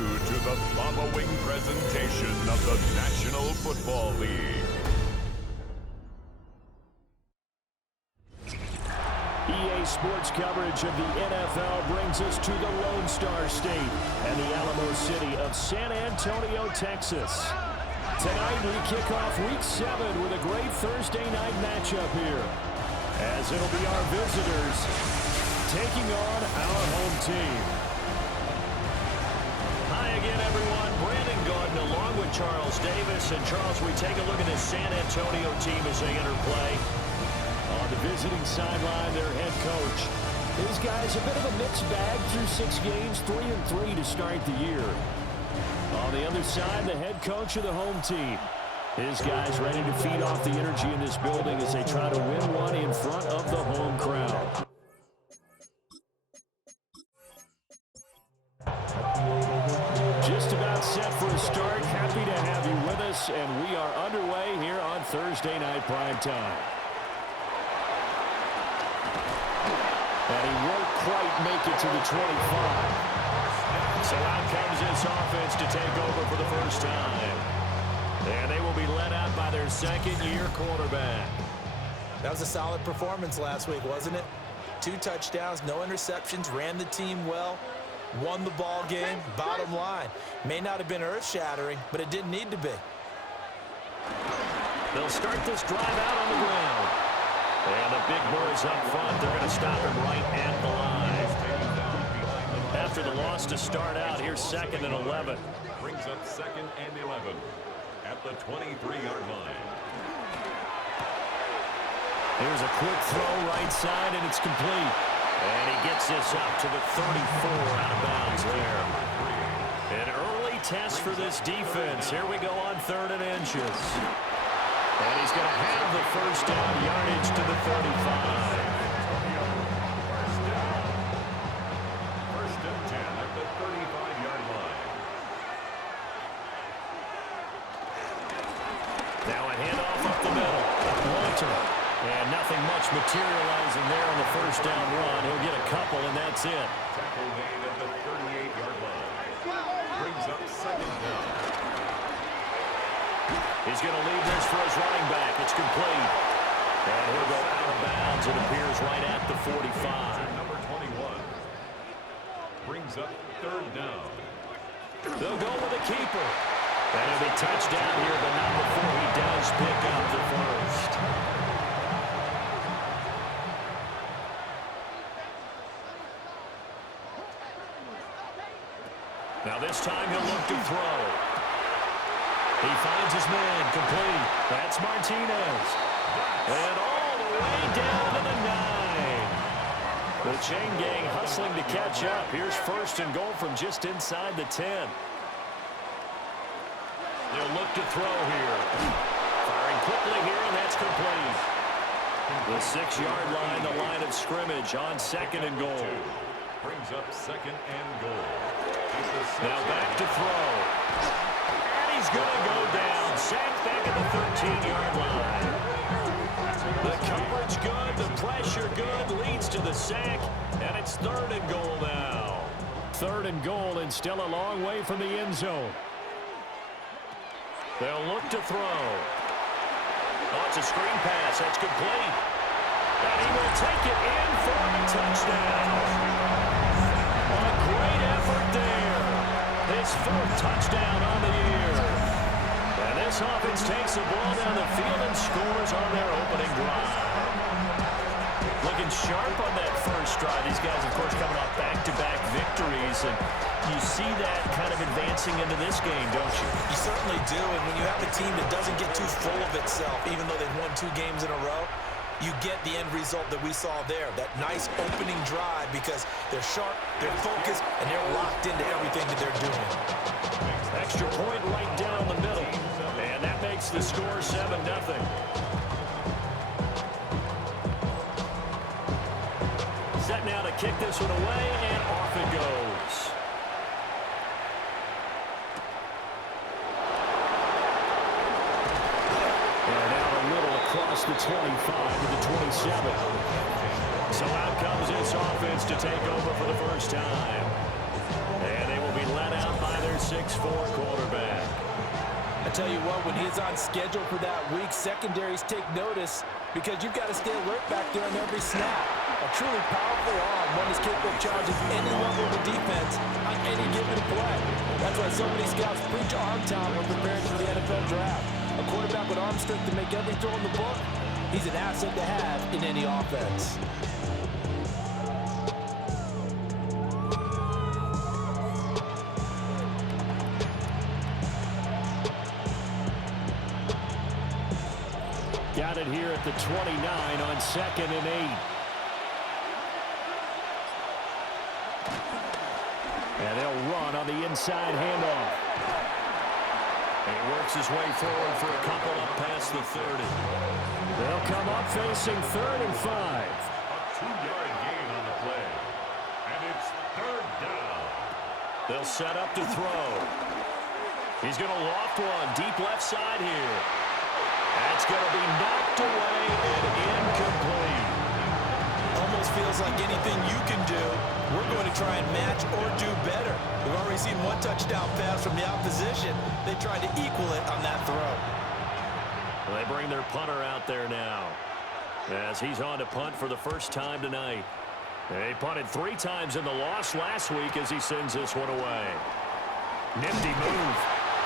you to the following presentation of the National Football League. EA Sports coverage of the NFL brings us to the Lone Star State and the Alamo City of San Antonio, Texas. Tonight we kick off Week 7 with a great Thursday night matchup here, as it'll be our visitors taking on our home team. Hi again, everyone. Brandon Gordon along with Charles Davis. And Charles, we take a look at this San Antonio team as they enter play. On the visiting sideline, their head coach. His guys a bit of a mixed bag through 6 games, 3-3 to start the year. On the other side, the head coach of the home team. His guys ready to feed off the energy in this building as they try to win one in front of the home crowd. Just about set for a start. Happy to have you with us, and we are underway here on Thursday Night Primetime. And he won't quite make it to the 25. So out comes this offense to take over for the first time. And they will be led out by their second-year quarterback. That was a solid performance last week, wasn't it? 2 touchdowns, no interceptions, ran the team well, won the ball game. Bottom line, may not have been earth-shattering, but it didn't need to be. They'll start this drive out on the ground. And the big boys up front, they're going to stop him right at the line. After the loss to start out, here's 2nd and 11. Brings up 2nd and 11 at the 23-yard line. Here's a quick throw right side, and it's complete. And he gets this up to the 34 out of bounds there. An early test for this defense. Here we go on 3rd and inches. And he's going to have the first down yardage to the 35. Now a handoff up the middle. Walter. And nothing much materializing there on the first down run. He'll get a couple, and that's it. Tackle made at the 38-yard line. Brings up 2nd down. He's going to leave this for his running back. It's complete. And he'll go out of bounds. It appears right at the 45. Number 21. Brings up 3rd down. They'll go with a keeper. And it'll be touchdown here, but not before he does pick up the first. Now this time he'll look to throw. He finds his man, complete. That's Martinez. And all the way down to the 9. The chain gang hustling to catch up. Here's 1st and goal from just inside the 10. They'll look to throw here. Firing quickly here, and that's complete. The 6-yard line, the line of scrimmage on 2nd and goal. Brings up 2nd and goal. Now back to throw. And he's going to go down. Sacked back at the 13-yard line. The coverage good, the pressure good, leads to the sack, and it's 3rd and goal now. 3rd and goal, and still a long way from the end zone. They'll look to throw. Oh, it's a screen pass. That's complete. And he will take it in for the touchdown. A great effort there. His 4th touchdown on the year. And this offense takes the ball down the field and scores on their opening drive. Looking sharp on that first drive. These guys, of course, coming off back-to-back victories. And you see that kind of advancing into this game, don't you? You certainly do, and when you have a team that doesn't get too full of itself, even though they've won 2 games in a row, you get the end result that we saw there, that nice opening drive, because they're sharp, they're focused, and they're locked into everything that they're doing. Extra point right down the middle, and that makes the score 7-0. Set now to kick this one away, and off it goes. And out a little across the 25 to the 27. So out comes this offense to take over for the first time. And they will be led out by their 6'4 quarterback. I tell you what, when he's on schedule for that week, secondaries take notice because you've got to stay alert back there on every snap. A truly powerful arm, one is capable of challenging any level of the defense on any given play. That's why so many scouts preach arm talent when preparing for the NFL draft. A quarterback with arm strength to make every throw in the book, he's an asset to have in any offense. Got it here at the 29 on 2nd and 8. And they'll run on the inside handoff. And he works his way forward for a couple up past the 30. They'll come up facing 3rd and 5. A 2-yard gain on the play. And it's 3rd down. They'll set up to throw. He's going to loft one deep left side here. That's going to be knocked away and incomplete. Almost feels like anything you can do, we're going to try and match or do better. We've already seen one touchdown pass from the opposition. They tried to equal it on that throw. Well, they bring their punter out there now as he's on to punt for the first time tonight. They punted 3 times in the loss last week as he sends this one away. Nifty move.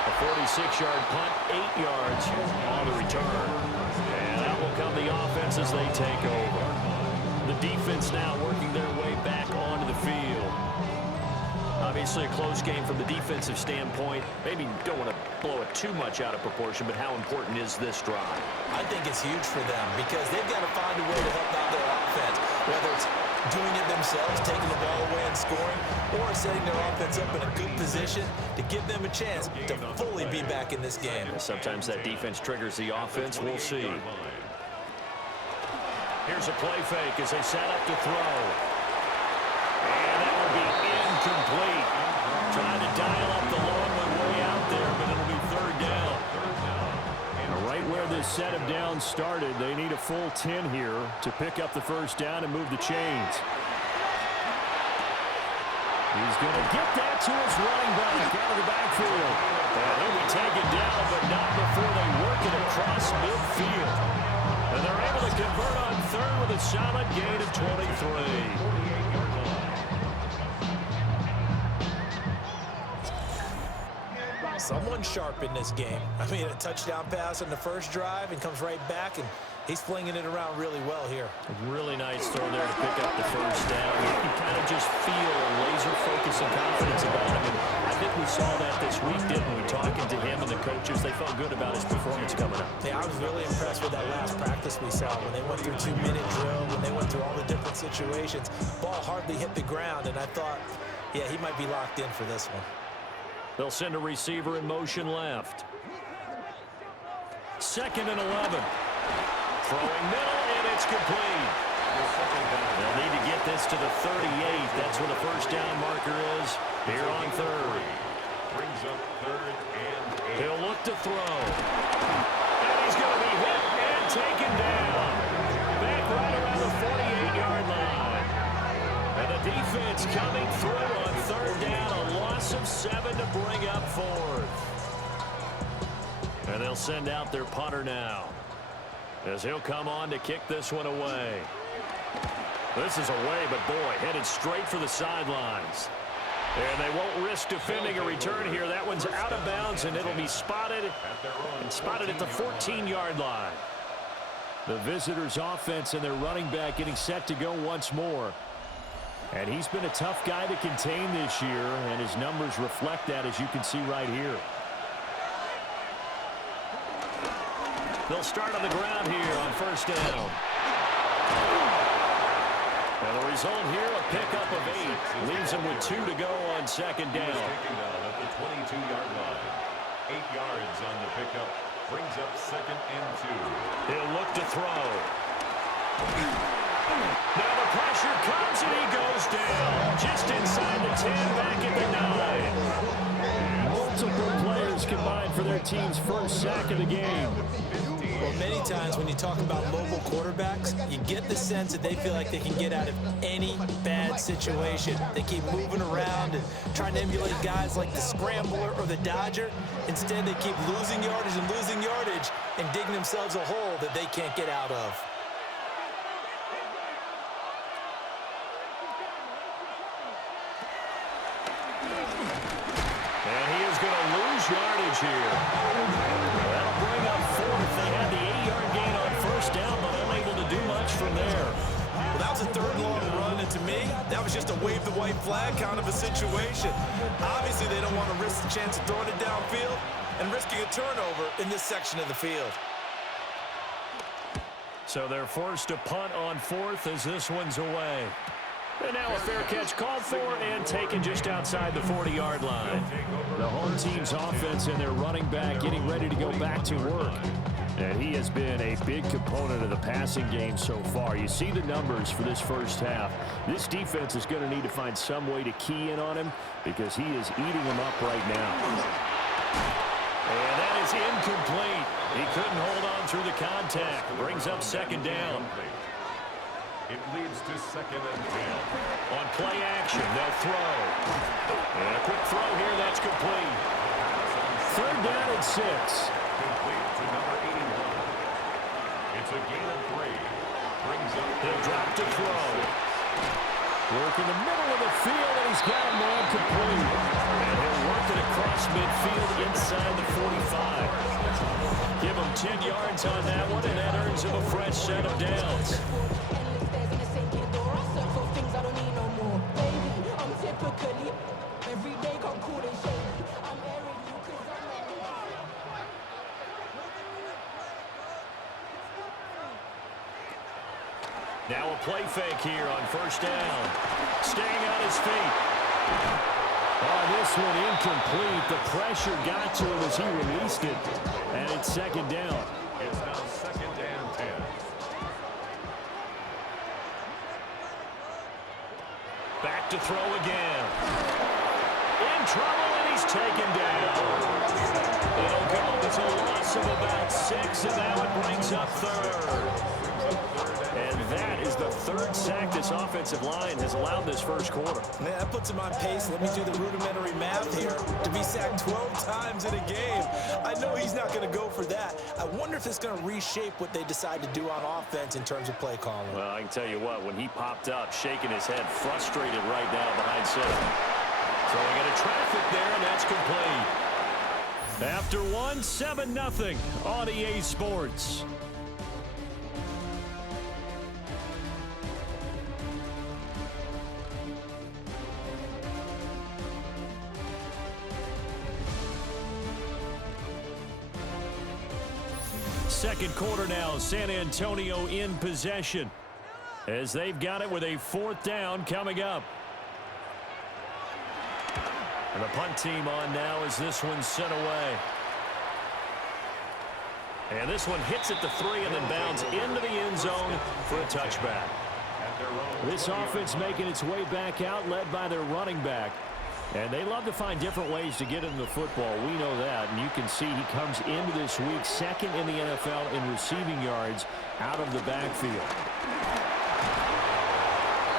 A 46-yard punt, 8 yards on the return. And that will come the offense as they take over. The defense now working their way back onto the field. Obviously a close game from the defensive standpoint. Maybe don't want to blow it too much out of proportion, but how important is this drive? I think it's huge for them because they've got to find a way to help out their offense, whether it's doing it themselves, taking the ball away and scoring, or setting their offense up in a good position to give them a chance to fully be back in this game. Sometimes that defense triggers the offense. We'll see. Here's a play fake as they set up to throw. And that will be incomplete. Trying to dial up the long one way out there, but it'll be 3rd down. And right where this set of downs started, they need a full 10 here to pick up the first down and move the chains. He's going to get that to his running back out of the backfield. And he'll be taken down, but not before they work it across midfield. And they're able to convert on 3rd with a solid gain of 23. Someone sharp in this game. I mean, a touchdown pass on the first drive and comes right back, and he's flinging it around really well here. A really nice throw there to pick up the first down. You can kind of just feel a laser focus and confidence about him. And I think we saw that this week, didn't we? Talking to him and the coaches, they felt good about his performance coming up. Yeah, I was really impressed with that last practice we saw when they went through 2-minute drill, when they went through all the different situations. Ball hardly hit the ground, and I thought, yeah, he might be locked in for this one. They'll send a receiver in motion left. 2nd and 11. Throwing middle, and it's complete. They'll need to get this to the 38. That's where the first down marker is here on 3rd. Brings up 3rd and 8. He'll look to throw. And he's going to be hit and taken down. Back right around the 48-yard line. And the defense coming through on 3rd down. A loss of 7 to bring up 4th. And they'll send out their punter now, as he'll come on to kick this one away. This is away, but boy, headed straight for the sidelines. And they won't risk defending a return here. That one's out of bounds, and it'll be spotted at the 14-yard line. The visitors' offense and their running back getting set to go once more. And he's been a tough guy to contain this year, and his numbers reflect that, as you can see right here. They'll start on the ground here on first down. And the result here, a pickup of 8. Leaves them with 2 to go on second down. Taken down at the 22-yard line. 8 yards on the pickup. Brings up 2nd and 2. He'll look to throw. Now the pressure comes and he goes down. Just inside the 10, back at the 9. Multiple players combined for their team's first sack of the game. Well, many times when you talk about mobile quarterbacks, you get the sense that they feel like they can get out of any bad situation. They keep moving around and trying to emulate guys like the Scrambler or the Dodger. Instead, they keep losing yardage and digging themselves a hole that they can't get out of. And he is going to lose yardage here. That'll bring up fourth. They had the 8-yard gain on first down, but unable to do much from there. Well, that was a third long run, and to me, that was just a wave the white flag kind of a situation. Obviously, they don't want to risk the chance of throwing it downfield and risking a turnover in this section of the field. So they're forced to punt on fourth as this one's away. And now a fair catch called for and taken just outside the 40-yard line. The home team's offense and their running back getting ready to go back to work. And he has been a big component of the passing game so far. You see the numbers for this first half. This defense is going to need to find some way to key in on him because he is eating them up right now. And that is incomplete. He couldn't hold on through the contact. Brings up second down. It leads to 2nd and 10. On play action, they'll throw. And a quick throw here, that's complete. Third down and 6. Complete to number 81. It's a gain of 3. Brings up. He'll drop to throw. Work in the middle of the field, and he's got a man complete. And he'll work it across midfield inside the 45. Give him 10 yards on that one, and that earns him a fresh set of downs. Now a play fake here on first down. Staying on his feet. Oh, this one incomplete. The pressure got to him as he released it. And it's second down. It's now 2nd and 10. Back to throw again. In trouble, and he's taken down. It'll go as a loss of about 6, and now it brings up third. And that is the third sack this offensive line has allowed this first quarter. Man, that puts him on pace. Let me do the rudimentary math here. To be sacked 12 times in a game, I know he's not going to go for that. I wonder if it's going to reshape what they decide to do on offense in terms of play calling. Well, I can tell you what, when he popped up, shaking his head, frustrated right now behind center. So they get a traffic there, and that's complete. After one, 7-0 on EA Sports. Second quarter now, San Antonio in possession as they've got it with a 4th down coming up. And the punt team on now as this one's sent away. And this one hits at the 3 and then bounds into the end zone for a touchback. This offense making its way back out, led by their running back. And they love to find different ways to get into the football. We know that. And you can see he comes into this week 2nd in the NFL in receiving yards out of the backfield.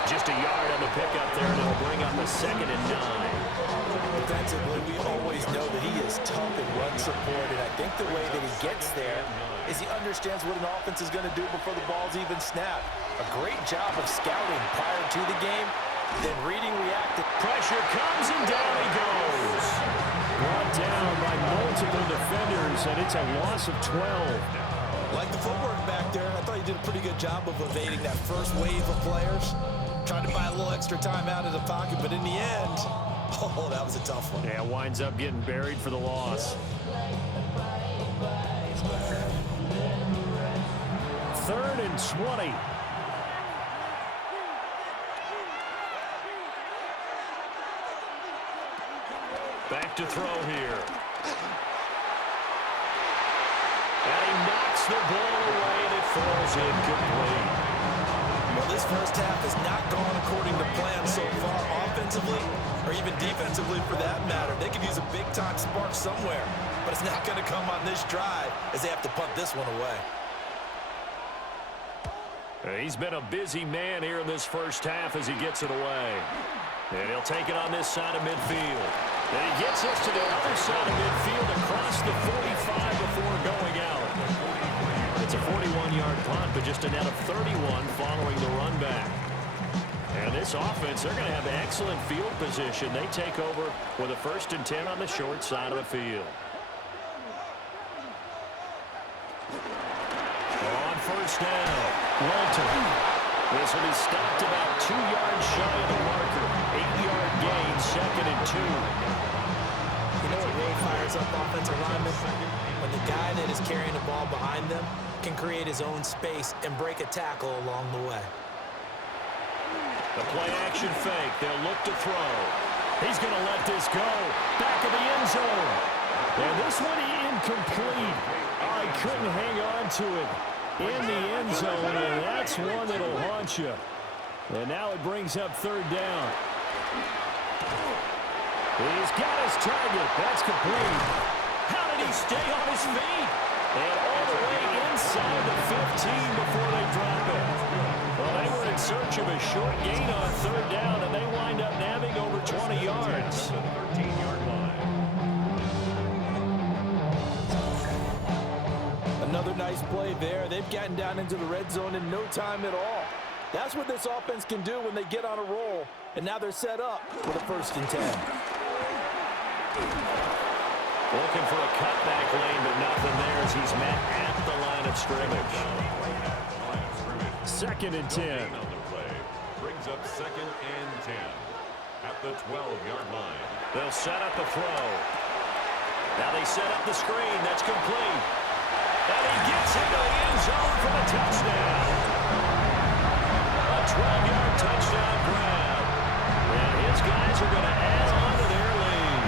Just a yard on the pickup there, and it'll bring up a 2nd and 9. Defensively, we always know that he is tough and run support. And I think the way that he gets there is he understands what an offense is going to do before the ball's even snapped. A great job of scouting prior to the game. Then reading, reacting. Pressure comes, and down he goes. Brought down by multiple defenders, and it's a loss of 12. Like the footwork back there, I thought he did a pretty good job of evading that first wave of players. Tried to buy a little extra time out of the pocket, but in the end, oh, that was a tough one. Yeah, winds up getting buried for the loss. 3rd and 20. Back to throw here. And he knocks the ball away, and it falls incomplete. Well, this first half has not gone according to plan so far offensively or even defensively for that matter. They could use a big-time spark somewhere. but it's not going to come on this drive as they have to punt this one away. He's been a busy man here in this first half as he gets it away. And he'll take it on this side of midfield. And he gets us to the other side of midfield across the 45 before going out. It's a 41-yard punt, but just a net of 31 following the run back. And this offense, they're going to have excellent field position. They take over with a 1st and 10 on the short side of the field. On first down, Walter. This will be stopped about 2 yards shy of the marker. 8-yard gain, 2nd and 2. You know what really fires up offensive linemen? When the guy that is carrying the ball behind them can create his own space and break a tackle along the way. The play-action fake. They'll look to throw. He's going to let this go. Back of the end zone. And this one incomplete. Oh, he couldn't hang on to it in the end zone, and that's one that'll haunt you. And now it brings up 3rd down. He's got his target. That's complete. How did he stay on his feet? And all the way inside the 15 before they drop it. Well, they were in search of a short gain on 3rd down, and they wind up nabbing over 20 yards. 13-yard line. Another nice play there. They've gotten down into the red zone in no time at all. That's what this offense can do when they get on a roll. And now they're set up with a 1st and 10. Looking for a cutback lane, but nothing there as he's met at the line of scrimmage. 2nd and 10. Brings up 2nd and 10 at the 12-yard line. They'll set up a throw. Now they set up the screen. That's complete. And he gets into the end zone for the touchdown. A 12-yard touchdown grab. And his guys are going to add on to their lead.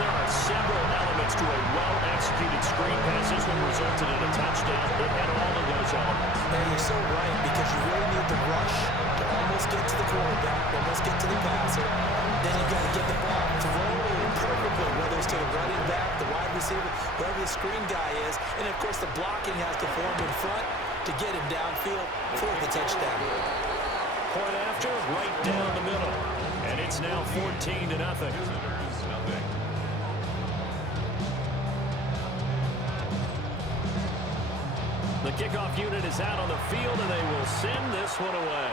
There are several elements to a well-executed screen pass. This one resulted in a touchdown. It had all of those elements. And you're so right, because you really need the rush to almost get to the quarterback, almost get to the passer. Then you've got to get the ball thrown perfectly, whether it's to the running back, the wide receiver, whoever the screen guy is. And, of course, the blocking has to form in front to get him downfield for the touchdown. Point after, right down the middle. And it's now 14-0. The kickoff unit is out on the field, and they will send this one away.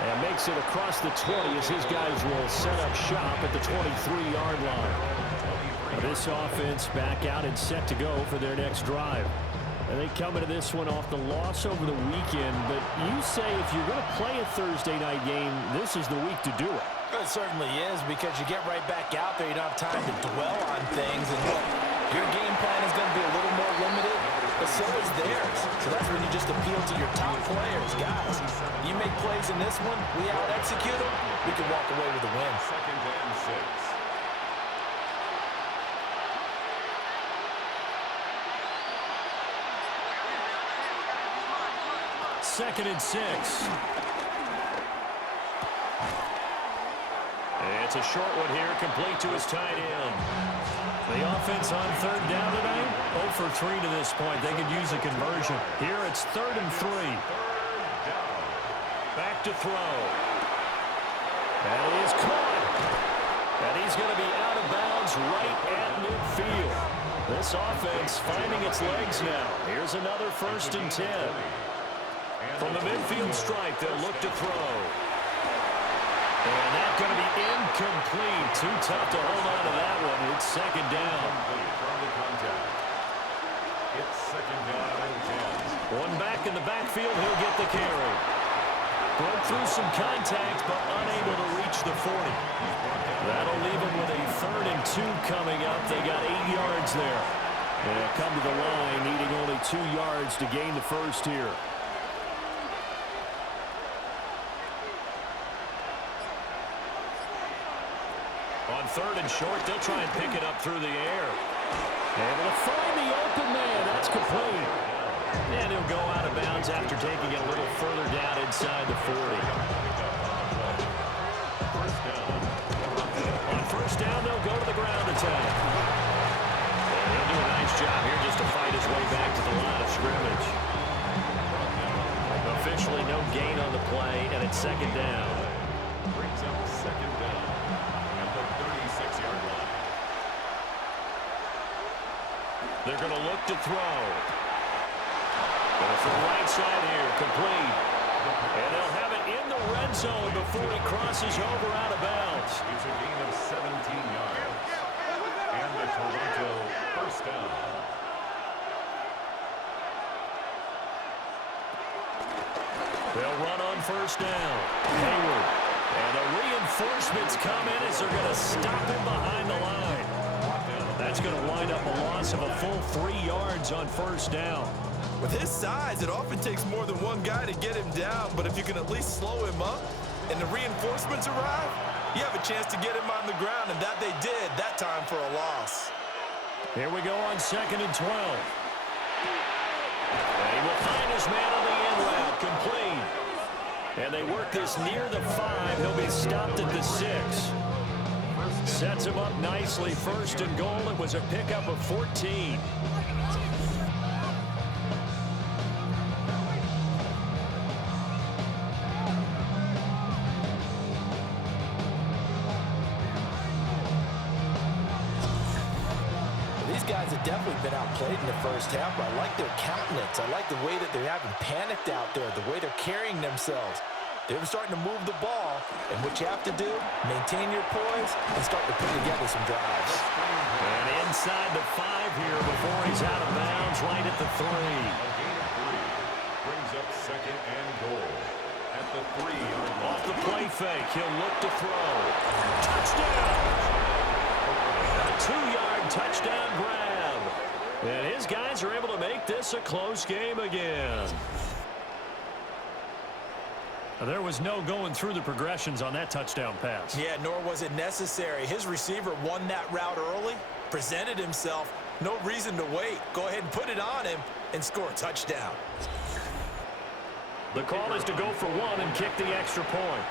And makes it across the 20 as his guys will set up shop at the 23-yard line. Now this offense back out and set to go for their next drive. And they come into this one off the loss over the weekend, but you say if you're going to play a Thursday night game, this is the week to do it. It certainly is, because you get right back out there. You don't have time to dwell on things. And look, your game plan is going to be a little more limited, but so is theirs. So that's when you just appeal to your top players. Guys, you make plays in this one, we out-execute them, we can walk away with a win. 2nd and 6. Second and 6. It's a short one here, complete to his tight end. The offense on 3rd down tonight, 0 for 3 to this point. They could use a conversion. Here it's 3rd and 3. Back to throw. And he is caught. And he's going to be out of bounds right at midfield. This offense finding its legs now. Here's another 1st and 10. From the midfield stripe, they'll look to throw. And that's going to be incomplete. Too tough to hold on to that one. It's 2nd down. It's 2nd down and 10. One back in the backfield, he'll get the carry. Broke through some contact, but unable to reach the 40. That'll leave him with a 3rd and 2 coming up. They got 8 yards there. They'll come to the line, needing only 2 yards to gain the first here. On 3rd and short, they'll try and pick it up through the air. Able to find the open man. That's complete. And he'll go out of bounds after taking it a little further down inside the 40. first down. On first down, they'll go to the ground attack. And he'll do a nice job here just to fight his way back to the line of scrimmage. Officially no gain on the play, and it's second down. Brings up second down at the 36-yard line. They're going to look to throw. Going from the right side here, complete. And they'll have it in the red zone before he crosses over out of bounds. It's a gain of 17 yards. And the Toronto first down. They'll run on first down. Hayward. And the reinforcements come in as they're going to stop him behind the line. That's going to wind up a loss of a full 3 yards on first down. With his size, it often takes more than one guy to get him down, but if you can at least slow him up and the reinforcements arrive, you have a chance to get him on the ground, and that they did that time for a loss. Here we go on 2nd and 12. And he will find his man on the end route, complete. And they work this near the 5. He'll be stopped at the 6. Sets him up nicely. First and goal. It was a pickup of 14. Guys have definitely been outplayed in the first half, but I like their countenance. I like the way that they're having panicked out there, the way they're carrying themselves. They're starting to move the ball, and what you have to do, maintain your poise and start to put together some drives. And inside the 5 here before he's out of bounds, right at the 3. A gain of 3 brings up second and goal at the 3-yard line. Off the play fake, he'll look to throw. Touchdown! A 2-yard touchdown grab. And his guys are able to make this a close game again. There was no going through the progressions on that touchdown pass. Yeah, nor was it necessary. His receiver won that route early, presented himself. No reason to wait. Go ahead and put it on him and score a touchdown. The call is to go for 1 and kick the extra point.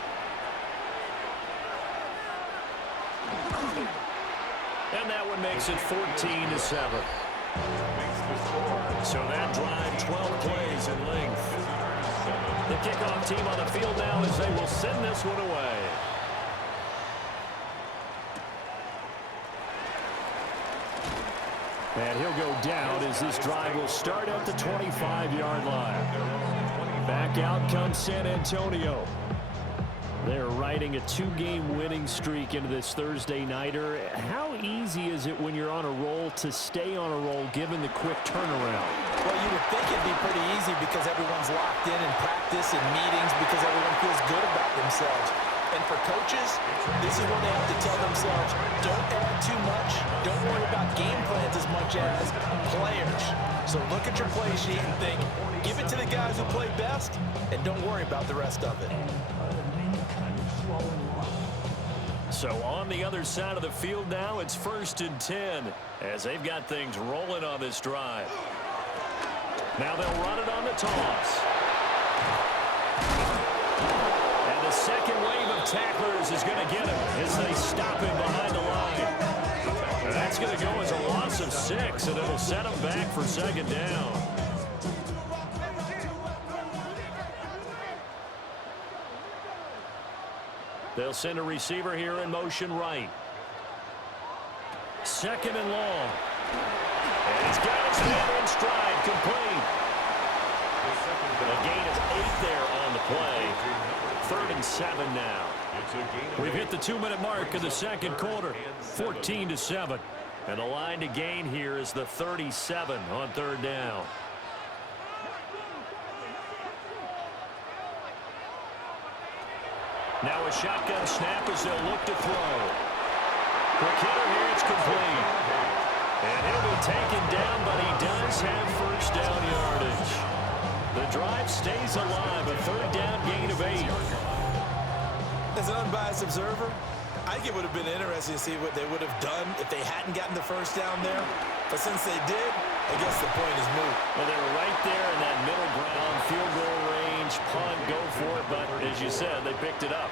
And that one makes it 14-7. So that drive, 12 plays in length. The kickoff team on the field now as they will send this one away. And he'll go down as this drive will start at the 25-yard line. Back out comes San Antonio. They're riding a 2-game winning streak into this Thursday nighter. How easy is it when you're on a roll to stay on a roll given the quick turnaround? Well, you would think it'd be pretty easy because everyone's locked in practice and meetings because everyone feels good about themselves. And for coaches, this is where they have to tell themselves, don't add too much. Don't worry about game plans as much as players. So look at your play sheet and think, give it to the guys who play best, and don't worry about the rest of it. So on the other side of the field now, it's 1st and 10 as they've got things rolling on this drive. Now they'll run it on the toss. And the second wave of tacklers is going to get him as they stop him behind the line. And that's going to go as a loss of 6, and it'll set him back for second down. They'll send a receiver here in motion right. 2nd and long. And he's got his man in stride, complete. A gain of 8 there on the play. 3rd and 7 now. We've hit the 2-minute mark of the second quarter. 14-7. And the line to gain here is the 37 on 3rd down. Now a shotgun snap as they'll look to throw. Quick hitter here, it's complete. And he'll be taken down, but he does have first down yardage. The drive stays alive, a 3rd down gain of 8. As an unbiased observer, I think it would have been interesting to see what they would have done if they hadn't gotten the first down there. But since they did, I guess the point is moot. Well, they were right there in that middle ground field goal range. long-range punt, go for it, but as you said, they picked it up.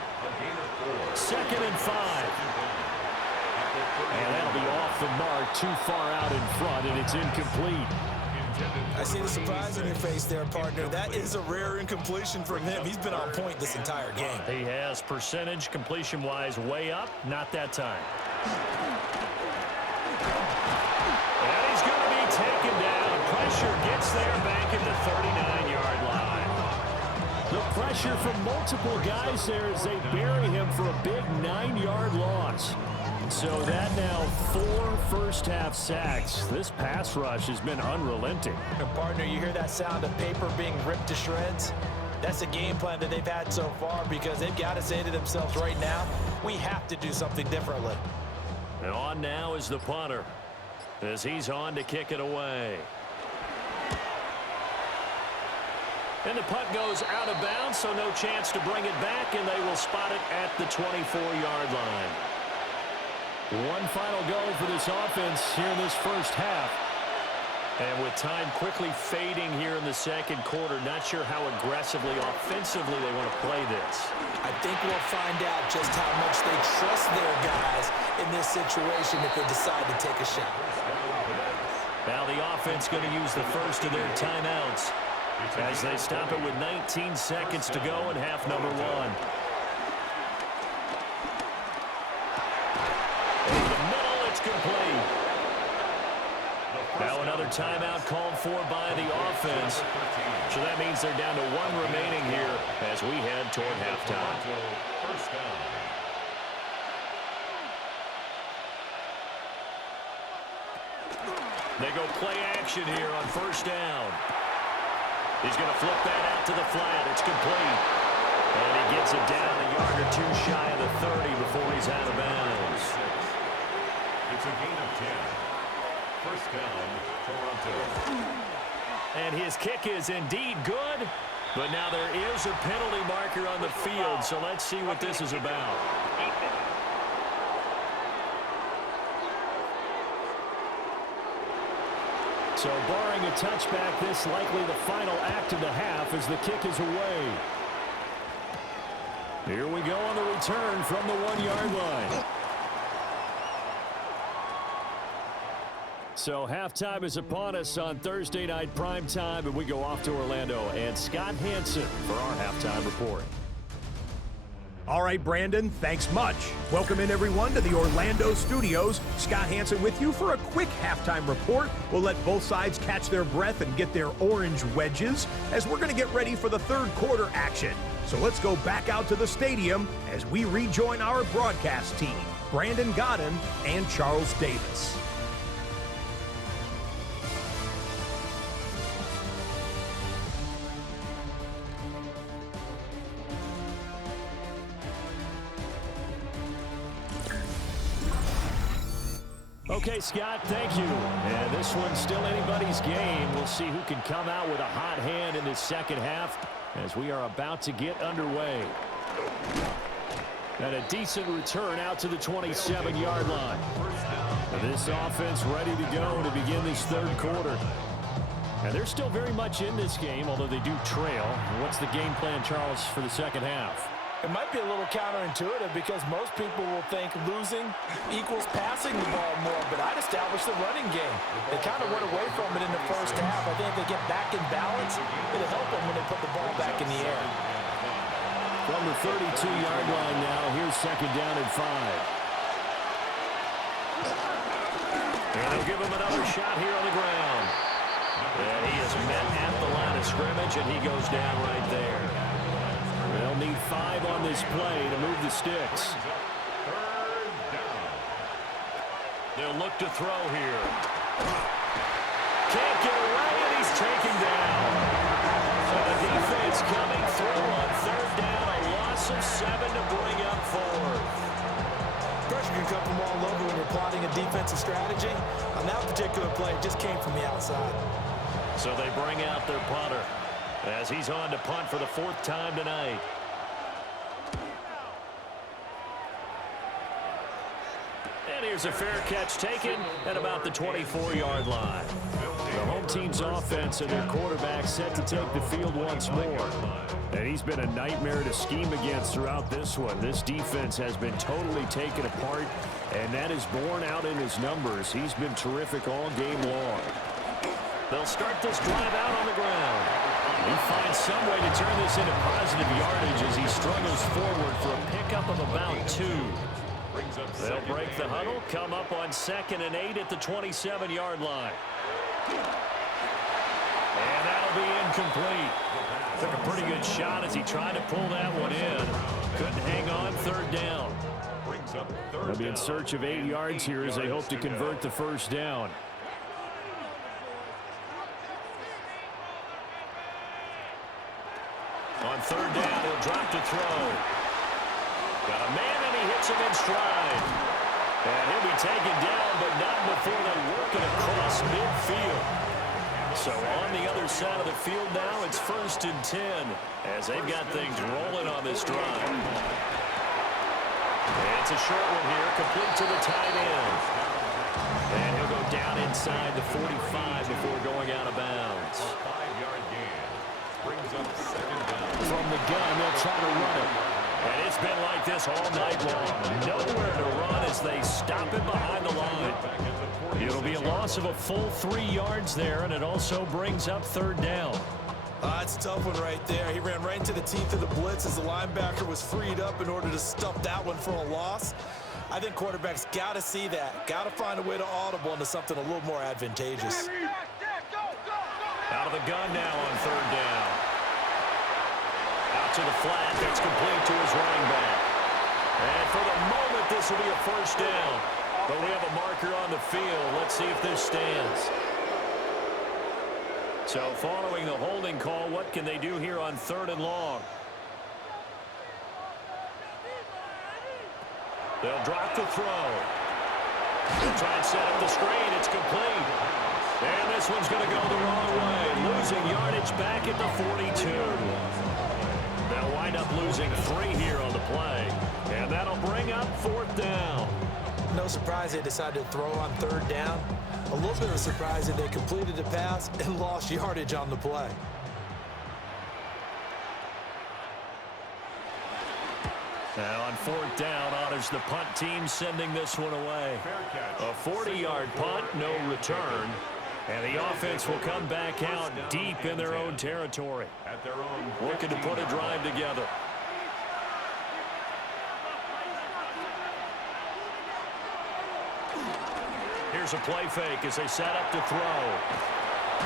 2nd and 5. And that'll be off the mark, too far out in front, and it's incomplete. I see the surprise in your face there, partner. That is a rare incompletion from him. He's been on point this entire game. He has percentage completion-wise way up, not that time. And he's going to be taken down. Pressure gets there back at the 39-yard line. The pressure from multiple guys there as they bury him for a big 9-yard loss. So that now 4 first-half sacks. This pass rush has been unrelenting. And partner, you hear that sound of paper being ripped to shreds? That's the game plan that they've had so far because they've got to say to themselves right now, we have to do something differently. And on now is the punter as he's on to kick it away. And the punt goes out of bounds, so no chance to bring it back, and they will spot it at the 24-yard line. One final go for this offense here in this first half. And with time quickly fading here in the second quarter, not sure how aggressively, offensively they want to play this. I think we'll find out just how much they trust their guys in this situation if they decide to take a shot. Now the offense going to use the first of their timeouts as they stop it with 19 seconds to go in half number 1. Complete. Now another timeout called for by the offense. So that means they're down to 1 remaining here as we head toward halftime. They go play action here on first down. He's going to flip that out to the flat. It's complete. And he gets it down a yard or 2 shy of the 30 before he's out of bounds. It's a gain of 10. First down, Toronto. And his kick is indeed good, but now there is a penalty marker on the field, so let's see what this is about. So barring a touchback, this likely the final act of the half as the kick is away. Here we go on the return from the 1-yard line. So halftime is upon us on Thursday night prime time, and we go off to Orlando. And Scott Hansen for our halftime report. All right, Brandon, thanks much. Welcome in, everyone, to the Orlando studios. Scott Hansen with you for a quick halftime report. We'll let both sides catch their breath and get their orange wedges as we're going to get ready for the third quarter action. So let's go back out to the stadium as we rejoin our broadcast team, Brandon Godden and Charles Davis. Okay, Scott, thank you. And this one's still anybody's game. We'll see who can come out with a hot hand in this second half as we are about to get underway. And a decent return out to the 27-yard line. And this offense ready to go to begin this third quarter. And they're still very much in this game, although they do trail. What's the game plan, Charles, for the second half? It might be a little counterintuitive because most people will think losing equals passing the ball more, but I'd establish the running game. They kind of went away from it in the first half. I think if they get back in balance, it'll help them when they put the ball back in the air. From the 32-yard line now, here's second down and 5. And they'll give him another shot here on the ground. And he is met at the line of scrimmage, and he goes down right there. They'll need 5 on this play to move the sticks. They'll look to throw here. Can't get away, and he's taken down. So the defense coming through on third down. A loss of 7 to bring up 4. Pressure can come from all over when you're plotting a defensive strategy. On that particular play, it just came from the outside. So they bring out their punter as he's on to punt for the 4th time tonight. And here's a fair catch taken at about the 24-yard line. The home team's offense and their quarterback set to take the field once more. And he's been a nightmare to scheme against throughout this one. This defense has been totally taken apart, and that is borne out in his numbers. He's been terrific all game long. They'll start this drive out on the ground. He finds some way to turn this into positive yardage as he struggles forward for a pickup of about 2. They'll break the huddle, come up on 2nd and 8 at the 27-yard line. And that'll be incomplete. Took a pretty good shot as he tried to pull that one in. Couldn't hang on, 3rd down. They'll be in search of 8 yards here as they hope to convert the first down. On 3rd down, he'll drop to throw. Got a man, and he hits him in stride. And he'll be taken down, but not before they work it across midfield. So on the other side of the field now, it's 1st and 10 as they've got things rolling on this drive. And it's a short one here, complete to the tight end. And he'll go down inside the 45 before going out of bounds. 5-yard gain. Brings up 2nd down. From the gun, they'll try to run it. And it's been like this all night long. Nowhere to run as they stop it behind the line. It'll be a loss of a full 3 yards there, and it also brings up 3rd down. It's a tough one right there. He ran right into the teeth of the blitz as the linebacker was freed up in order to stuff that one for a loss. I think quarterbacks got to see that. Got to find a way to audible into something a little more advantageous. Out of the gun now on 3rd down. Out to the flat. That's complete to his running back. And for the moment, this will be a 1st down. But we have a marker on the field. Let's see if this stands. So following the holding call, what can they do here on 3rd and long? They'll drop to throw. They'll try and set up the screen. It's complete. And this one's going to go the wrong way. Losing yardage back at the 42. They'll wind up losing 3 here on the play. And that'll bring up 4th down. No surprise they decided to throw on 3rd down. A little bit of a surprise that they completed the pass and lost yardage on the play. Now on 4th down, honors the punt team sending this one away. A 40-yard punt, no return. And the offense will come back out deep in their own territory. Looking to put a drive together. Here's a play fake as they set up to throw.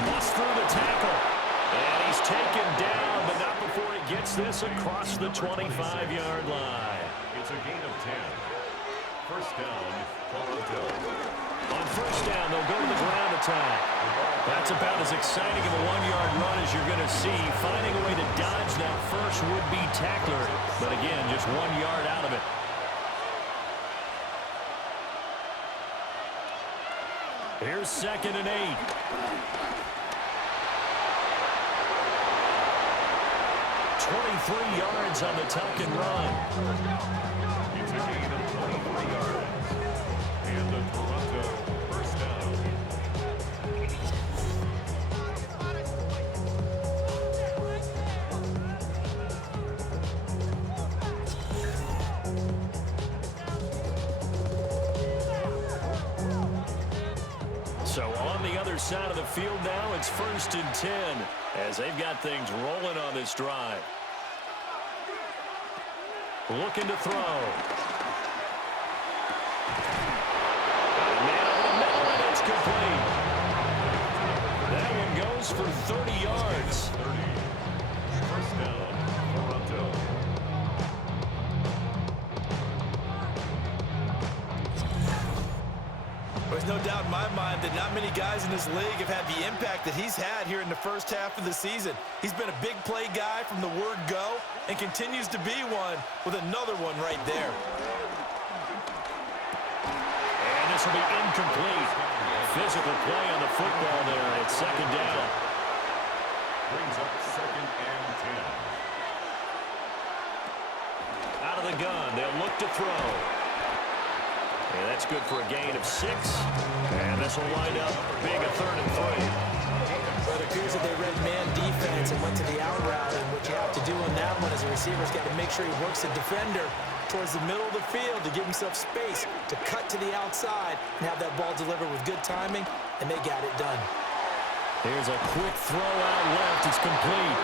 Busts through the tackle. And he's taken down, but not before he gets this across the 25-yard line. It's a gain of 10. 1st down, Toronto. On 1st down, they'll go to the ground attack. That's about as exciting of a 1-yard run as you're going to see. Finding a way to dodge that first would-be tackler. But again, just 1 yard out of it. Here's 2nd and 8. yards on the tuck and run. It's a gain of 23 yards. And the Toronto 1st down. So on the other side of the field now, it's 1st and 10 as they've got things rolling on this drive. Looking to throw. Got a man over the middle, and it's complete. That one goes for 30 yards. 1st down, Toronto. There's no doubt in my mind that not many guys in this league have had the impact that he's had here in the first half of the season. He's been a big play guy from the word go and continues to be one with another one right there. And this will be incomplete. Physical play on the football there. It's 2nd down. Brings up 2nd and 10. Out of the gun. They'll look to throw. And that's good for a gain of 6. And this will wind up being a 3rd and 3. Well, it appears that they read man defense and went to the out route. And what you have to do in that one is the receiver's got to make sure he works the defender towards the middle of the field to give himself space to cut to the outside and have that ball delivered with good timing, and they got it done. Here's a quick throw out left. It's complete.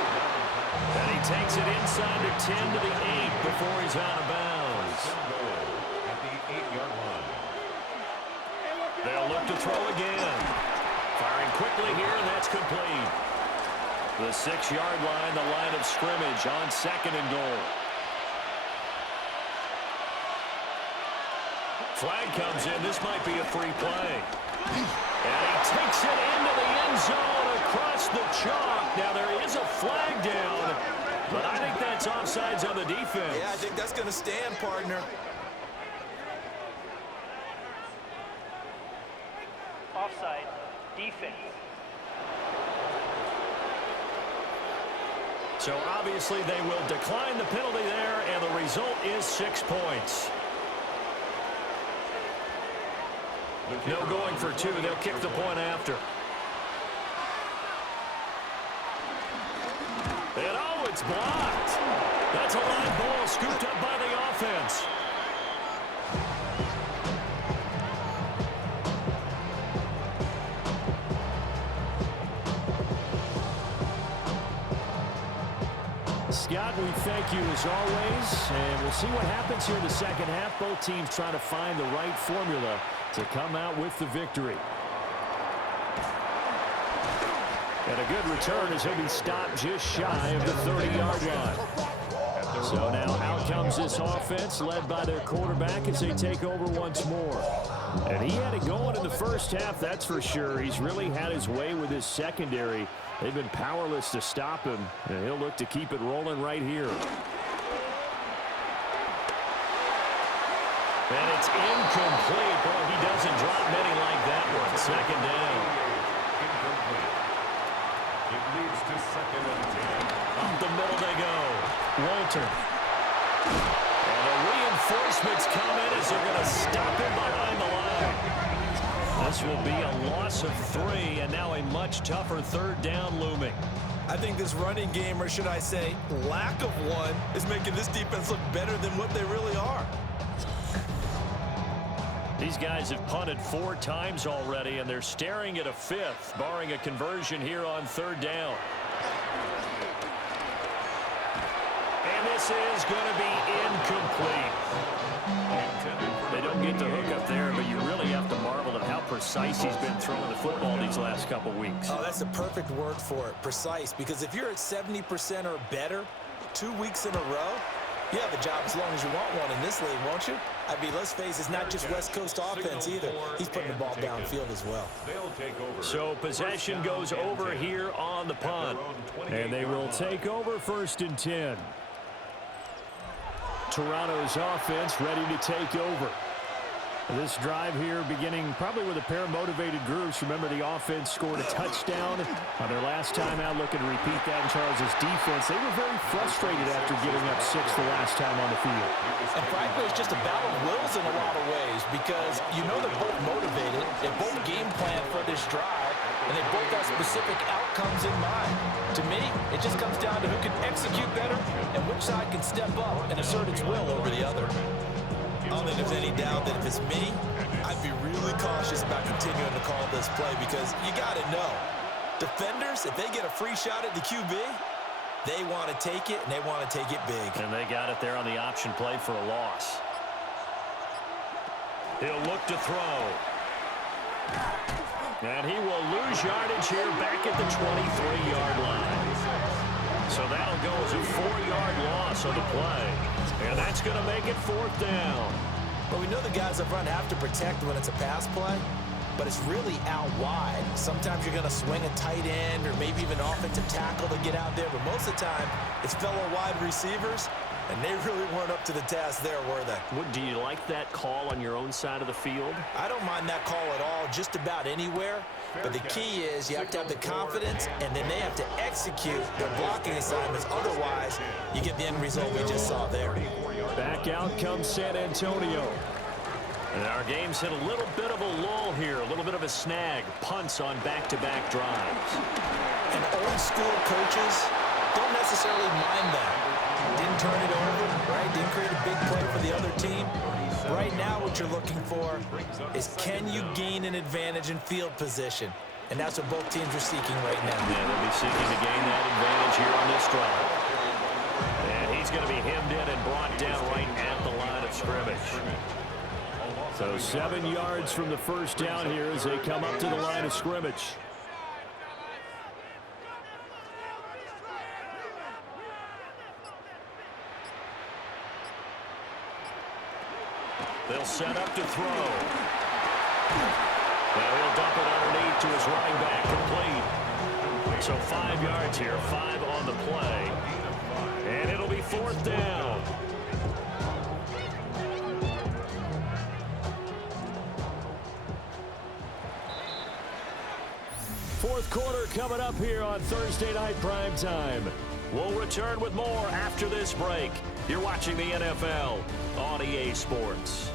And he takes it inside the 10 to the 8 before he's out of bounds. At the 8-yard line. They'll look to throw again. Firing quickly here, and that's complete. The 6-yard line, the line of scrimmage on 2nd and goal. Flag comes in. This might be a free play. And he takes it into the end zone across the chalk. Now there is a flag down, but I think that's offsides on the defense. Yeah, I think that's going to stand, partner. Offside, defense. So obviously they will decline the penalty there, and the result is 6 points. No going for 2. They'll kick the point after. And oh, it's blocked. That's a line ball scooped up by the offense. Scott, we thank you as always, and we'll see what happens here in the second half. Both teams trying to find the right formula to come out with the victory. And a good return as he'll be stopped just shy of the 30-yard line. So now out comes this offense led by their quarterback as they take over once more. And he had it going in the first half, that's for sure. He's really had his way with his secondary. They've been powerless to stop him, and he'll look to keep it rolling right here. And it's incomplete. Boy, he doesn't drop many like that one. 2nd down. Incomplete. It leads to 2nd and 10. Up the middle they go. Walter. And the reinforcements come in as they're going to stop him behind the line. This will be a loss of 3, and now a much tougher 3rd down looming. I think this running game, or should I say lack of one, is making this defense look better than what they really are. These guys have punted 4 times already, and they're staring at a 5th, barring a conversion here on 3rd down. And this is going to be incomplete. They don't get the hook up there, but you really have to marvel at how precise he's been throwing the football these last couple weeks. Oh, that's a perfect word for it, precise, because if you're at 70% or better 2 weeks in a row, you have a job as long as you want one in this league, won't you? I mean, let's face it, it's not just West Coast offense either. He's putting the ball downfield as well. So possession goes over here on the punt. And they will take over 1st and 10. Toronto's offense ready to take over. This drive here beginning probably with a pair of motivated groups. Remember, the offense scored a touchdown on their last time out, looking to repeat that in Charles' defense. They were very frustrated after giving up 6 the last time on the field. And frankly, it's just a battle of wills in a lot of ways because you know they're both motivated. They both game plan for this drive, and they both have specific outcomes in mind. To me, it just comes down to who can execute better and which side can step up and assert its will over the other. I don't think there's any doubt that if it's me, I'd be really cautious about continuing to call this play because you got to know, defenders, if they get a free shot at the QB, they want to take it, and they want to take it big. And they got it there on the option play for a loss. He'll look to throw. And he will lose yardage here back at the 23-yard line. So that'll go as a 4-yard loss on the play. And that's going to make it 4th down. Well, we know the guys up front have to protect when it's a pass play, but it's really out wide. Sometimes you're going to swing a tight end or maybe even offensive tackle to get out there, but most of the time it's fellow wide receivers, and they really weren't up to the task there, were they? Do you like that call on your own side of the field? I don't mind that call at all, just about anywhere. But the key is you have to have the confidence, and then they have to execute their blocking assignments. Otherwise, you get the end result we just saw there. Back out comes San Antonio. And our game's hit a little bit of a lull here, a little bit of a snag. Punts on back-to-back drives. And old school coaches don't necessarily mind that. Didn't turn it over, right? Didn't create a big play for the other team. Right now what you're looking for is can you gain an advantage in field position? And that's what both teams are seeking right now. Yeah, they'll be seeking to gain that advantage here on this drive. And he's going to be hemmed in and brought down right at the line of scrimmage. So 7 yards from the first down here as they come up to the line of scrimmage. They'll set up to throw. Now he'll dump it underneath to his running back, complete. So 5 yards here, 5 on the play. And it'll be 4th down. Fourth quarter coming up here on Thursday Night Prime Time. We'll return with more after this break. You're watching the NFL on EA Sports.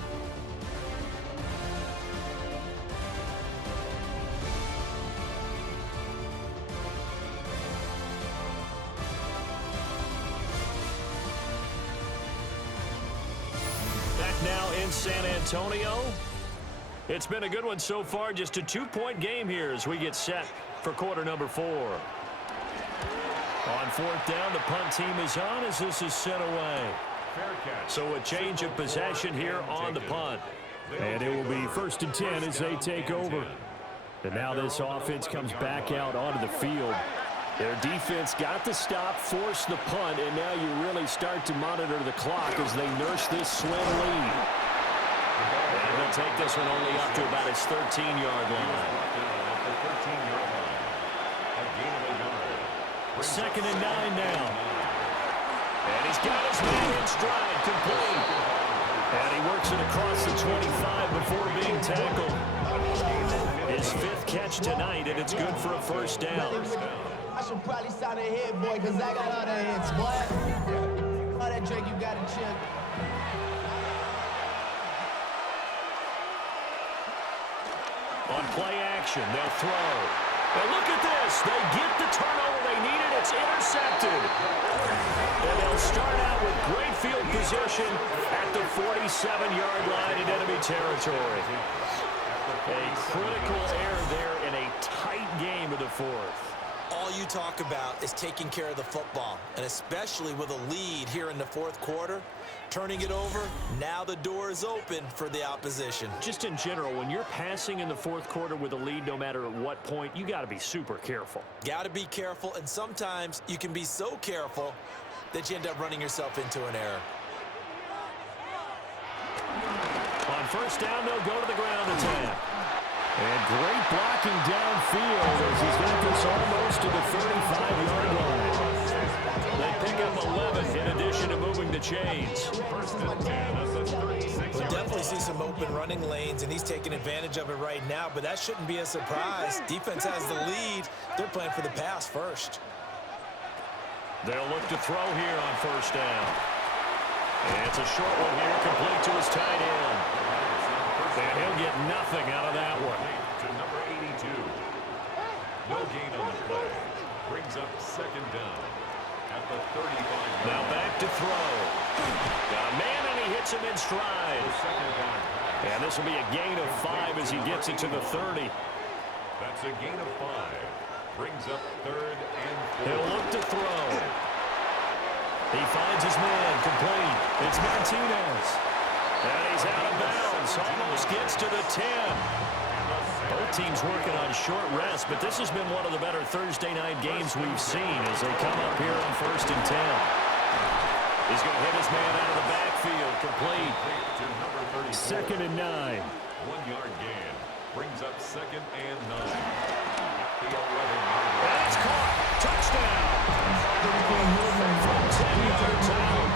Back now in San Antonio. It's been a good one so far. Just a 2-point game here as we get set for quarter number 4. On 4th down, the punt team is on as this is sent away. So a change of possession here on the punt. And it will be 1st and 10 as they take over. And now this offense comes back out onto the field. Their defense got the stop, forced the punt, and now you really start to monitor the clock as they nurse this slim lead. And he'll take this one only up to about his 13-yard line. 2nd and 9 now. And he's got his man in stride, complete. And he works it across the 25 before being tackled. His 5th catch tonight, and it's good for a 1st down. I should probably sign a hit, boy, because I got all the hits, boy. All that Drake you got to chill. On play action, they'll throw. And look at this. They get the turnover they needed. It's intercepted. And they'll start out with great field position at the 47-yard line in enemy territory. A critical error there in a tight game of the 4th. All you talk about is taking care of the football, and especially with a lead here in the 4th quarter. Turning it over, now the door is open for the opposition. Just in general, when you're passing in the 4th quarter with a lead, no matter at what point, you got to be super careful. Got to be careful, and sometimes you can be so careful that you end up running yourself into an error. On 1st down, they'll go to the ground attack. And great blocking downfield as he's got this almost to the 35-yard line. They pick up 11 in addition to moving the chains. We'll definitely see some open running lanes, and he's taking advantage of it right now, but that shouldn't be a surprise. Defense has the lead. They're playing for the pass first. They'll look to throw here on 1st down. And it's a short one here, complete to his tight end. And he'll get nothing out of that one. To number 82. No gain on the play. Brings up 2nd down at the 35. Now back to throw. Got a man, and he hits him in stride. And this will be a gain of 5 as he gets it to the 30. That's a gain of 5. Brings up 3rd and 4. He'll look to throw. He finds his man, complete. It's Martinez. And he's out of bounds. Almost gets to the 10. Both teams working on short rest, but this has been one of the better Thursday night games we've seen as they come up here on 1st and 10. He's going to hit his man out of the backfield, complete. To number 30. 2nd and 9. 1-yard gain. Brings up 2nd and 9. At the 11-yard line. And it's caught. Touchdown. From 10 yards out.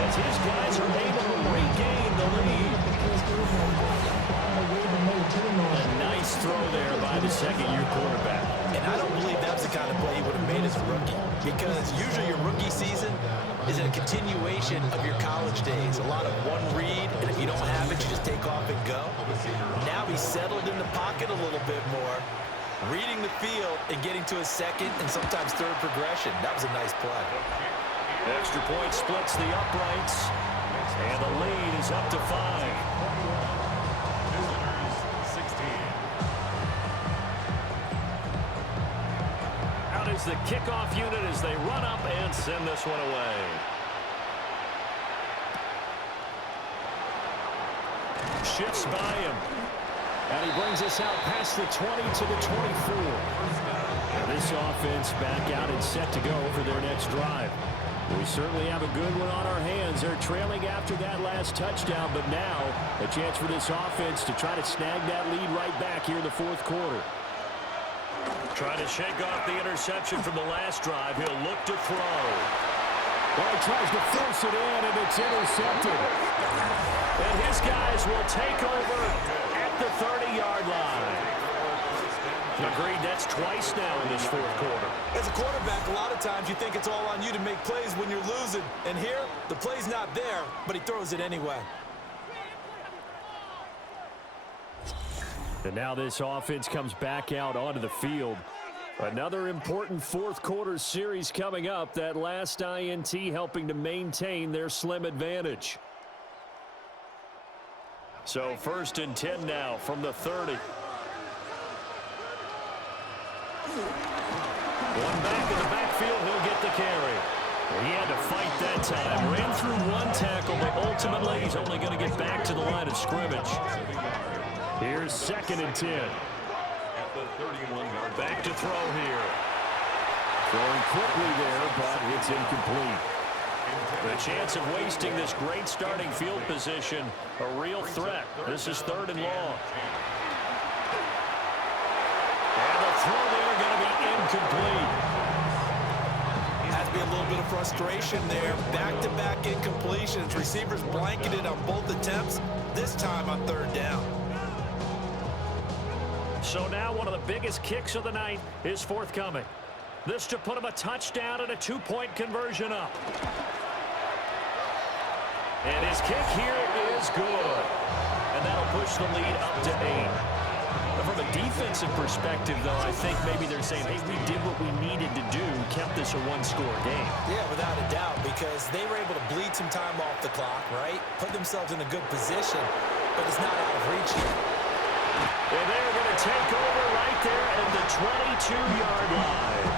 As his guys are able to regain the lead. A nice throw there by the 2nd-year quarterback. And I don't believe that's the kind of play he would have made as a rookie, because usually your rookie season, is a continuation of your college days. A lot of one read, and if you don't have it, you just take off and go. Now he's settled in the pocket a little bit more, reading the field and getting to his second and sometimes third progression. That was a nice play. Extra point splits the uprights, and the lead is up to 5. Is the kickoff unit as they run up and send this one away. Shifts by him. And he brings us out past the 20 to the 24. And this offense back out and set to go for their next drive. We certainly have a good one on our hands. They're trailing after that last touchdown, but now a chance for this offense to try to snag that lead right back here in the fourth quarter. Trying to shake off the interception from the last drive. He'll look to throw. Well, he tries to force it in, and it's intercepted. And his guys will take over at the 30-yard line. Agreed, that's twice now in this fourth quarter. As a quarterback, a lot of times you think it's all on you to make plays when you're losing. And here, the play's not there, but he throws it anyway. And now this offense comes back out onto the field. Another important fourth quarter series coming up. That last INT helping to maintain their slim advantage. So 1st and 10 now from the 30. One back in the backfield, he'll get the carry. He had to fight that time. Ran through one tackle, but ultimately he's only going to get back to the line of scrimmage. Here's 2nd and 10. At the 31-yard Back to throw here. Throwing quickly there, but it's incomplete. The chance of wasting this great starting field position, a real threat. This is 3rd and long. And the throw there going to be incomplete. Has to be a little bit of frustration there. Back-to-back incompletions. Receivers blanketed on both attempts, this time on 3rd down. So now one of the biggest kicks of the night is forthcoming. This to put him a touchdown and a 2-point conversion up. And his kick here is good. And that'll push the lead up to 8. But from a defensive perspective, though, I think maybe they're saying, hey, we did what we needed to do, kept this a one-score game. Yeah, without a doubt, because they were able to bleed some time off the clock, right? Put themselves in a good position, but it's not out of reach yet. And they're going to take over right there at the 22-yard line.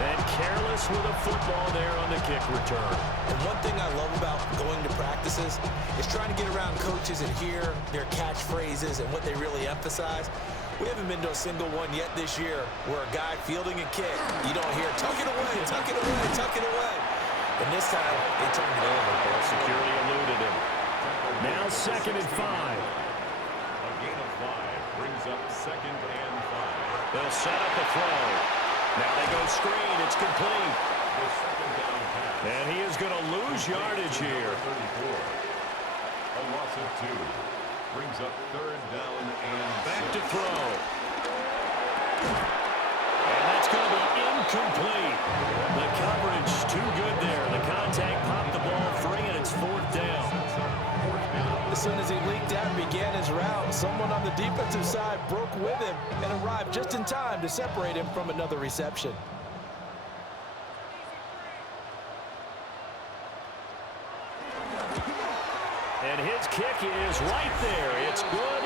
And careless with a football there on the kick return. And one thing I love about going to practices is trying to get around coaches and hear their catchphrases and what they really emphasize. We haven't been to a single one yet this year where a guy fielding a kick, you don't hear, tuck it away, tuck it away, tuck it away. And this time, they turned it over. Ball security eluded him. Now 2nd and 5. A gain of 5 brings up 2nd and 5. They'll set up a throw. Now they go screen. It's complete. The 2nd down pass. And he is going to lose yardage here. 34. A loss of 2 brings up 3rd down and Back to throw. And that's going to be incomplete. The coverage too good there. The contact popped the ball free, and it's 4th down. As soon as he leaked out and began his route, someone on the defensive side broke with him and arrived just in time to separate him from another reception. And his kick is right there. It's good,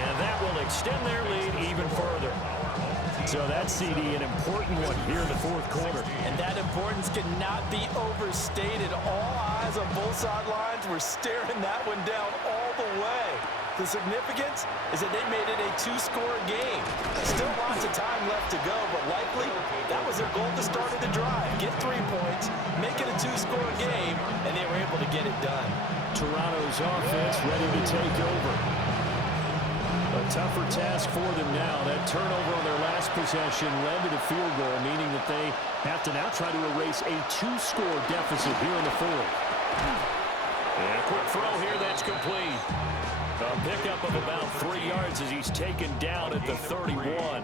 and that will extend their lead even further. So that CD, an important one here in the fourth quarter. And that importance cannot be overstated. All eyes on both sidelines were staring that one down all the way. The significance is that they made it a 2-score game. Still lots of time left to go, but likely that was their goal to start of the drive. Get 3 points, make it a 2-score game, and they were able to get it done. Toronto's offense ready to take over. A tougher task for them now. That turnover on their last possession led to the field goal, meaning that they have to now try to erase a 2-score deficit here in the fourth. And a quick throw here, that's complete. A pickup of about 3 yards as he's taken down at the 31.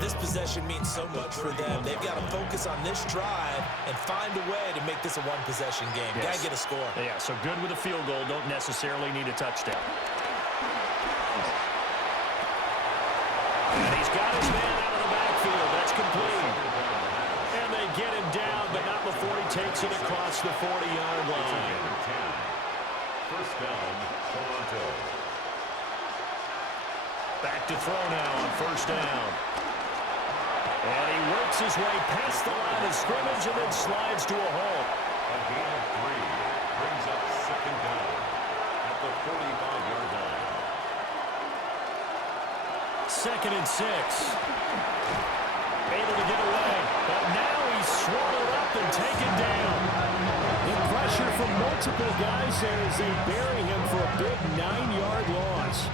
This possession means so much for them. They've got to focus on this drive and find a way to make this a one-possession game. Yes. Got to get a score. Yeah, so good with a field goal. Don't necessarily need a touchdown. And he's got his man out of the backfield. That's complete. And they get him down, but not before he takes it across the 40-yard line. First down, Toronto. Back to throw now on first down. And he works his way past the line of scrimmage and then slides to a halt. A gain of 3 brings up second down at the 45-yard line. 2nd and 6. Able to get away, but now he's swallowed up and taken down. The pressure from multiple guys there as they bury him for a big 9-yard loss.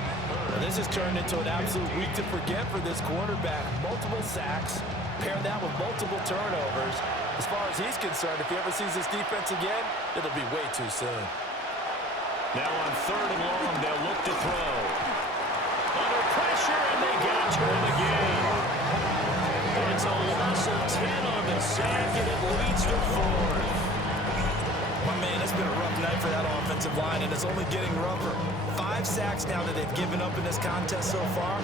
Well, this has turned into an absolute week to forget for this quarterback. Multiple sacks, pair that with multiple turnovers. As far as he's concerned, if he ever sees this defense again, it'll be way too soon. Now on 3rd and long, they'll look to throw. Under pressure, and they got to him again. It's a loss of 10 on the sack, and it leads to 4th. My man, it's been a rough night for that offensive line, and it's only getting rougher. 5 sacks now that they've given up in this contest so far.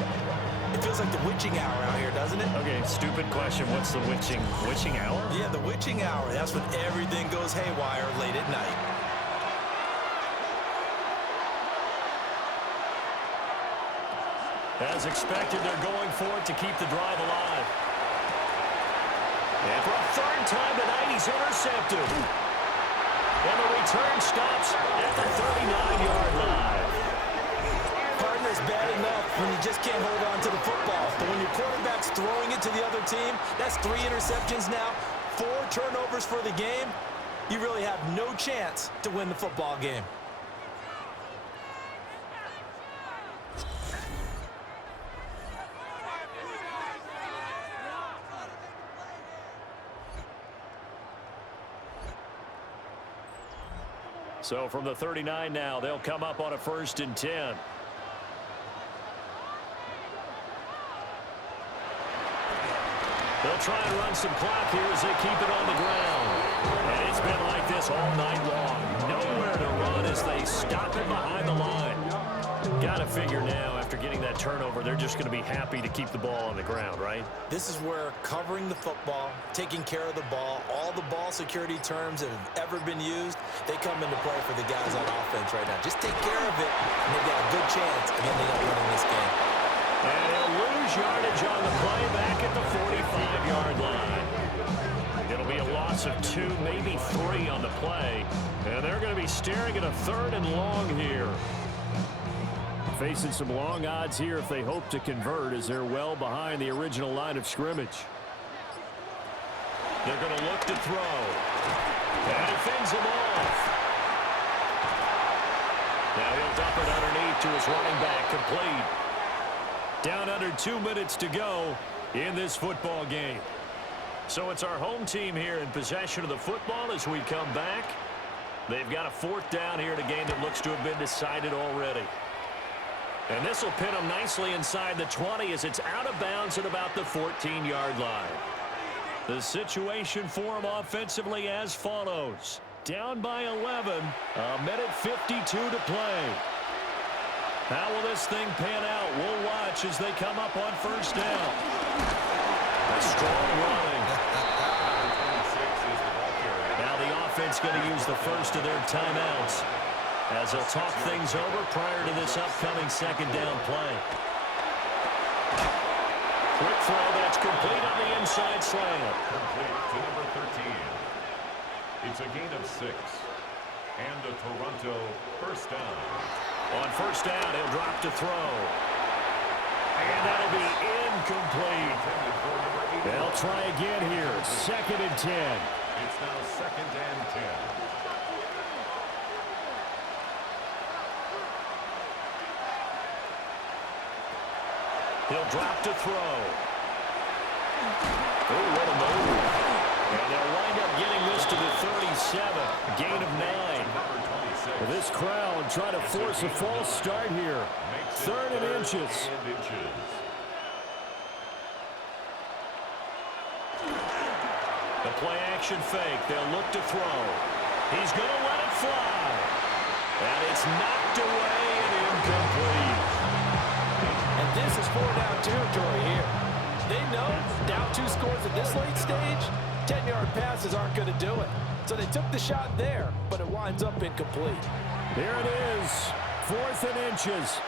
It feels like the witching hour out here, doesn't it? Okay, stupid question. What's the witching hour? Yeah, the witching hour. That's when everything goes haywire late at night. As expected, they're going for it to keep the drive alive. And for a 3rd time tonight, he's intercepted. And the return stops at the 39-yard line. Partner's bad enough when you just can't hold on to the football. But when your quarterback's throwing it to the other team, that's 3 interceptions now, 4 turnovers for the game. You really have no chance to win the football game. So from the 39 now, they'll come up on a 1st and 10. They'll try and run some clock here as they keep it on the ground. And it's been like this all night long. Nowhere to run as they stop it behind the line. Got to figure now, after getting that turnover, they're just going to be happy to keep the ball on the ground, right? This is where covering the football, taking care of the ball, all the ball security terms that have ever been used, they come into play for the guys on offense right now. Just take care of it, and they've got a good chance of ending up winning this game. And he'll lose yardage on the play back at the 45-yard line. It'll be a loss of 2, maybe 3 on the play. And they're going to be staring at a 3rd and long here. Facing some long odds here if they hope to convert as they're well behind the original line of scrimmage. They're going to look to throw. And he fends him off. Now he'll dump it underneath to his running back, complete. Down under 2 minutes to go in this football game. So it's our home team here in possession of the football as we come back. They've got a 4th down here in a game that looks to have been decided already. And this will pin them nicely inside the 20 as it's out of bounds at about the 14-yard line. The situation for them offensively as follows. Down by 11, a minute 52 to play. How will this thing pan out? We'll watch as they come up on 1st down. A strong running. Now the offense going to use the first of their timeouts as they'll talk things over prior to this upcoming 2nd down play. Quick throw that's complete on the inside slant. Complete to number 13. It's a gain of 6. And a Toronto 1st down. On 1st down, he'll drop to throw. And that'll be incomplete. They'll try again here. 2nd and 10. It's now 2nd and 10. He'll drop to throw. Oh, what a move. And they'll wind up getting this to the 37. Gain of 9. Well, this crowd try to force a false start here. 3rd and inches. The play action fake. They'll look to throw. He's going to let it fly. And it's knocked away and incomplete. And this is 4-down territory here. They know down 2 scores at this late stage, 10-yard passes aren't going to do it. So they took the shot there, but it winds up incomplete. Here it is, 4th and inches.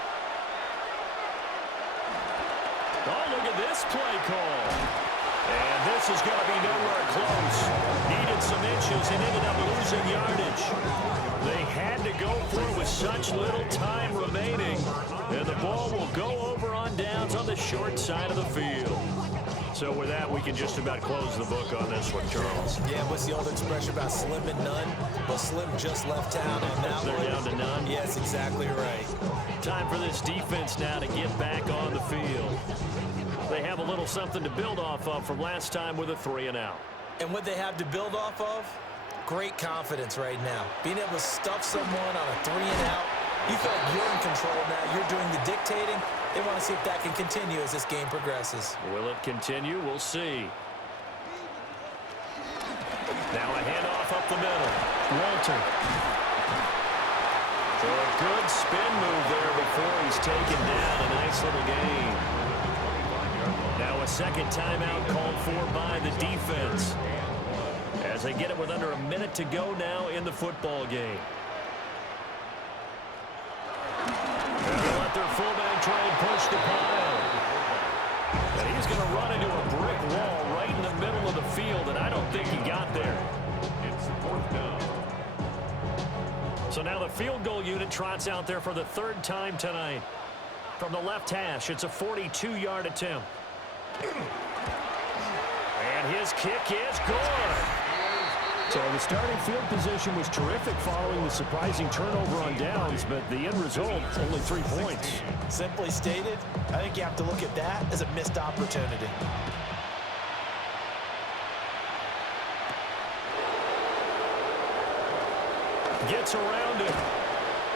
Oh, look at this play call. And this is going to be nowhere close. Needed some inches and ended up losing yardage. They had to go for it with such little time remaining. And the ball will go over on downs on the short side of the field. So with that, we can just about close the book on this one, Charles. Yeah, what's the old expression about slim and none? Well, Slim just left town on that one. They're down to none? Yes, exactly right. Time for this defense now to get back on the field. They have a little something to build off of from last time with a 3-and-out. And what they have to build off of? Great confidence right now. Being able to stuff someone on a 3-and-out. You feel like you're in control now. You're doing the dictating. They want to see if that can continue as this game progresses. Will it continue? We'll see. Now a handoff up the middle. Walter. So a good spin move there before he's taken down. A nice little gain. Now a second timeout called for by the defense. As they get it with under a minute to go now in the football game. And they let their fullback trade push the pile. And he's going to run into a brick wall right in the middle of the field, and I don't think he got there. It's 4th down. So now the field goal unit trots out there for the 3rd time tonight. From the left hash, it's a 42-yard attempt. And his kick is good. So the starting field position was terrific following the surprising turnover on downs, but the end result, only 3 points. Simply stated, I think you have to look at that as a missed opportunity. Gets around it.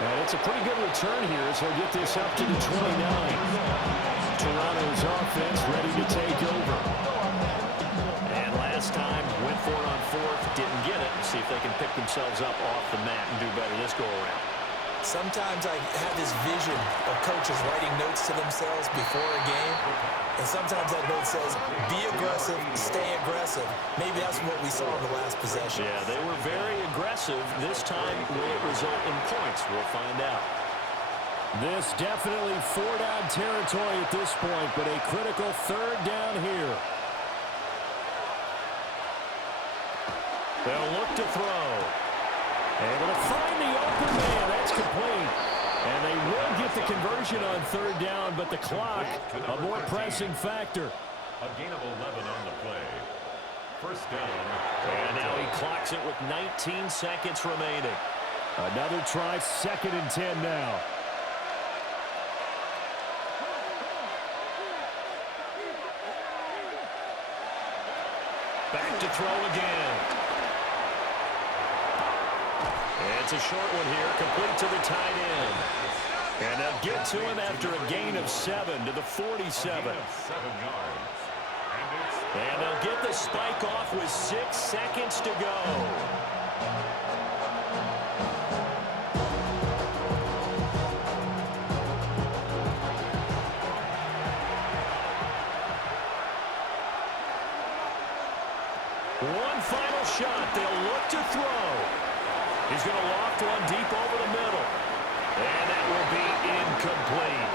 And it's a pretty good return here as he'll get this up to the 29. Toronto's offense ready to take over. And last time, went for it on 4th, didn't get it. See if they can pick themselves up off the mat and do better this go-around. Sometimes I have this vision of coaches writing notes to themselves before a game, and sometimes that note says, be aggressive, stay aggressive. Maybe that's what we saw in the last possession. Yeah, they were very aggressive. This time, will it result in points? We'll find out. This definitely 4-down territory at this point, but a critical 3rd down here. They'll look to throw. Able to find the open man. That's complete. And they will get the conversion on 3rd down, but the clock, a more pressing factor. A gain of 11 on the play. 1st down. And now he clocks it with 19 seconds remaining. Another try, 2nd and 10 now. Back to throw again. It's a short one here, complete to the tight end. And they'll get to him after a gain of 7 to the 47. 7 yards. And they'll get the spike off with 6 seconds to go. One final shot. They'll look to throw. He's going to loft one deep over the middle. And that will be incomplete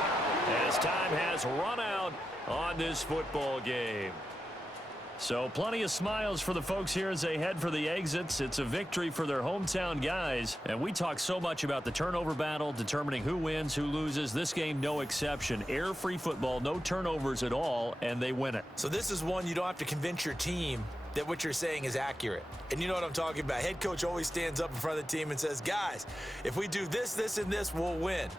as time has run out on this football game. So plenty of smiles for the folks here as they head for the exits. It's a victory for their hometown guys. And we talk so much about the turnover battle, determining who wins, who loses. This game, no exception. Air-free football, no turnovers at all, and they win it. So this is one you don't have to convince your team that what you're saying is accurate. And you know what I'm talking about. Head coach always stands up in front of the team and says, guys, if we do this, this, and this, we'll win.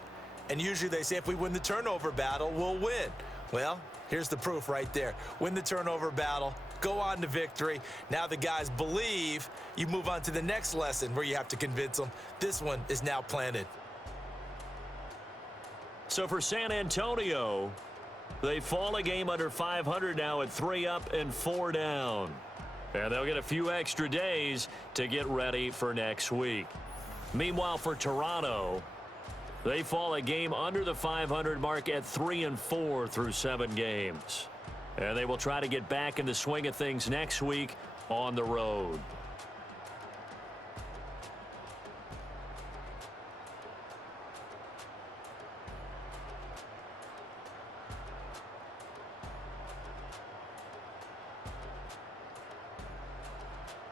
And usually they say if we win the turnover battle, we'll win. Well, here's the proof right there. Win the turnover battle, go on to victory. Now the guys believe. You move on to the next lesson where you have to convince them. This one is now planted. So for San Antonio, they fall a game under 500 now at 3 up and 4 down. And they'll get a few extra days to get ready for next week. Meanwhile, for Toronto, they fall a game under the 500 mark at 3 and 4 through 7 games. And they will try to get back in the swing of things next week on the road.